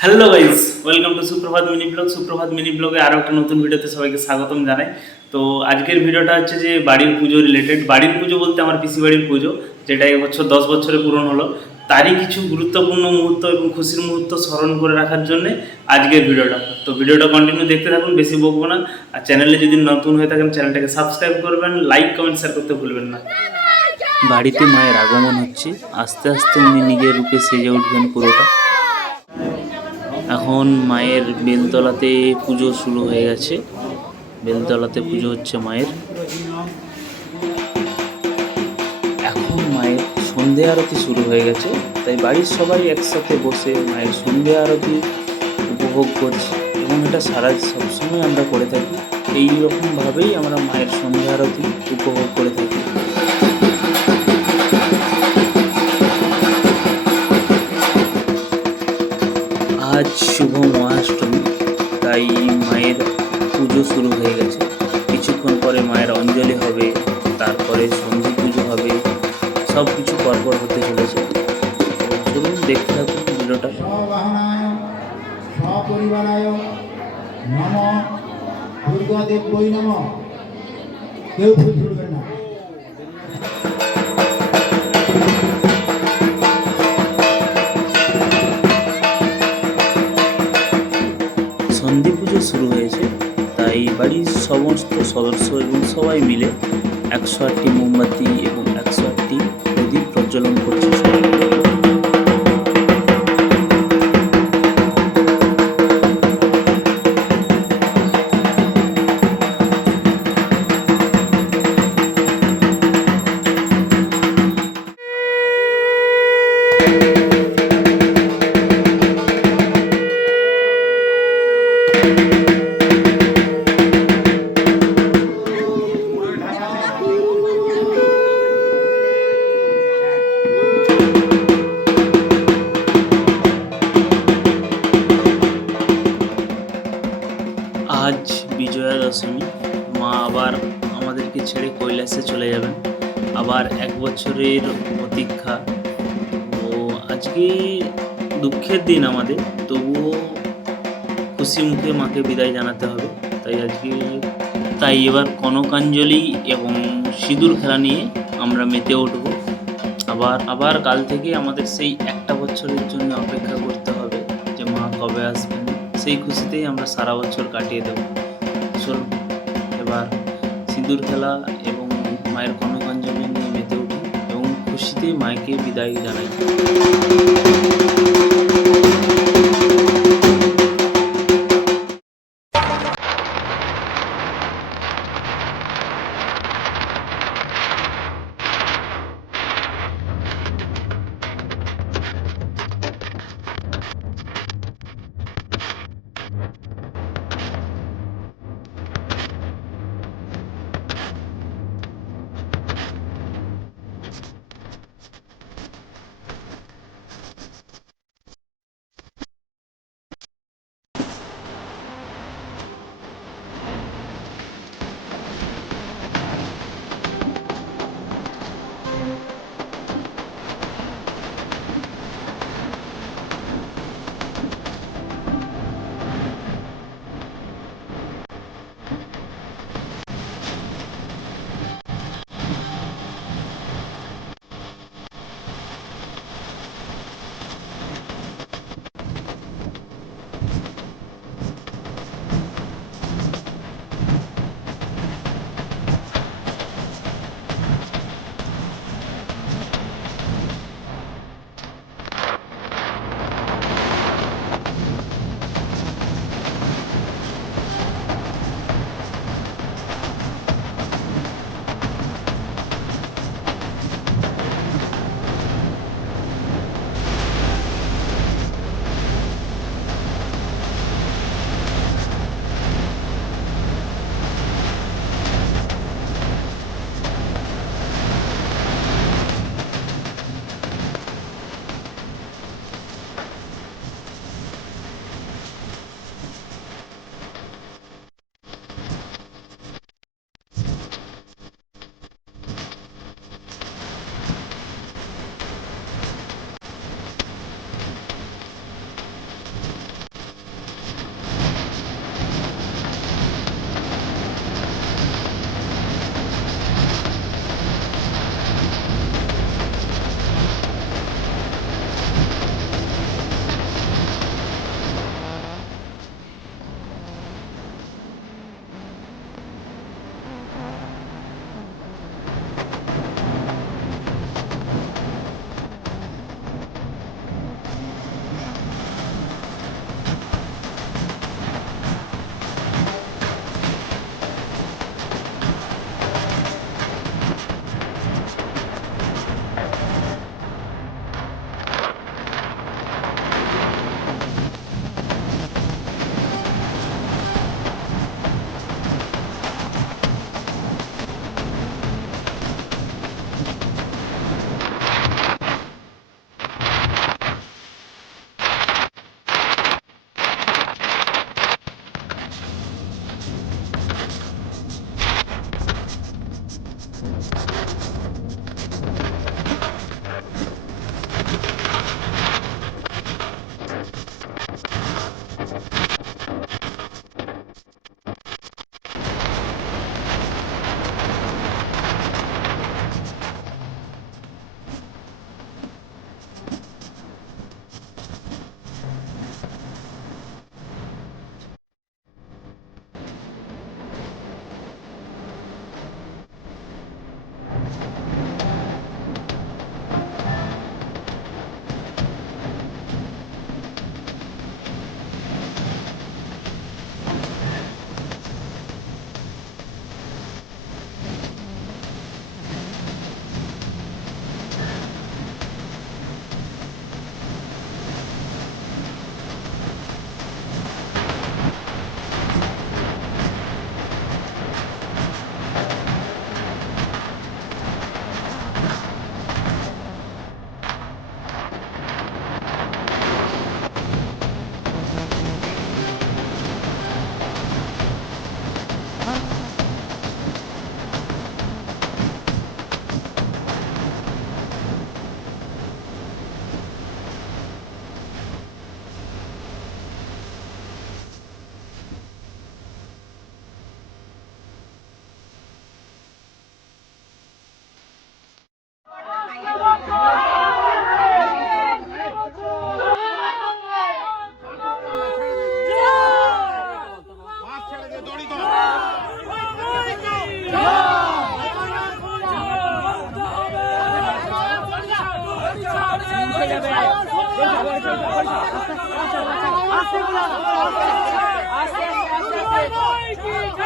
Hello guys, welcome to সুপ্রভাত mini blog. সুপ্রভাত mini ব্লগে আরও একটা নতুন ভিডিওতে সবাইকে স্বাগতম জানাই। তো আজকের ভিডিওটা হচ্ছে যে বাড়ির পুজো রিলেটেড। বাড়ির পুজো বলতে আমার পিসি বাড়ির পুজো, যেটা এবছর 10 বছরে পূরণ হলো। তারই কিছু গুরুত্বপূর্ণ মুহূর্ত এবং খুশির মুহূর্ত স্মরণ করে রাখার জন্য আজকের ভিডিওটা। তো ভিডিওটা কন্টিনিউ দেখতে থাকুন, বেশি বকবো না। আর চ্যানেলে যদি নতুন হয়ে থাকেন চ্যানেলটাকে সাবস্ক্রাইব করবেন, লাইক কমেন্ট শেয়ার করতে ভুলবেন না। বাড়িতে মায়ের আগমন হচ্ছে, আস্তে আস্তে উনি নিজের রূপে সেজে উঠবেন পুরোটা। এখন মায়ের বেলতলাতে পুজো শুরু হয়ে গেছে, বেলতলাতে পুজো হচ্ছে মায়ের। এখন মায়ের সন্ধে আরতি শুরু হয়ে গেছে, তাই বাড়ির সবাই একসাথে বসে মায়ের সন্ধে আরতি উপভোগ করছি এবং এটা সবসময় আমরা করে থাকি। এই রকমভাবেই আমরা মায়ের সন্ধে আরতি উপভোগ করে থাকি। আজ শুভ মহাষ্টমী, তাই মায়ের পুজো শুরু হয়ে গেছে। কিছুক্ষণ পরে মায়ের অঞ্জলি হবে, তারপরে সন্ধি পুজো হবে, সব কিছু পরপর হতে চলেছে। চলুন দেখতে থাকুন ভিডিওটা। সবাহনায় সপরিবারায় নম দুর্গাদেব্যই নম। কেউ ভুল তুলবেন না। সন্ধি পুজো শুরু হয়েছে, তাই বাড়ির সমস্ত সদস্য এবং সবাই মিলে 108টি মোমবাতি এবং 108টি প্রদীপ প্রজ্বলন করছে সবাই। আজ বিজয়া দশমী, মা আবার আমাদেরকে ছেড়ে কৈলাসে চলে যাবেন। আবার 1 বছরের প্রতীক্ষা। তো আজকে দুঃখের দিন আমাদের, তবুও খুশি মুখে মাকে বিদায় জানাতে হবে। তাই এবার কনকাঞ্জলি এবং সিঁদুর খেলা নিয়ে আমরা মেতে উঠব। আবার কাল থেকে আমাদের সেই 1 বছরের জন্য অপেক্ষা করতে হবে যে মা কবে আসবেন। সেই খুশিতেই আমরা সারা বছর কাটিয়ে দেব। চলুন এবার সিঁদুর খেলা এবং মায়ের কনকাঞ্জলি নিয়ে মেতে উঠি এবং খুশিতে মাকে বিদায় জানাই। আস্তে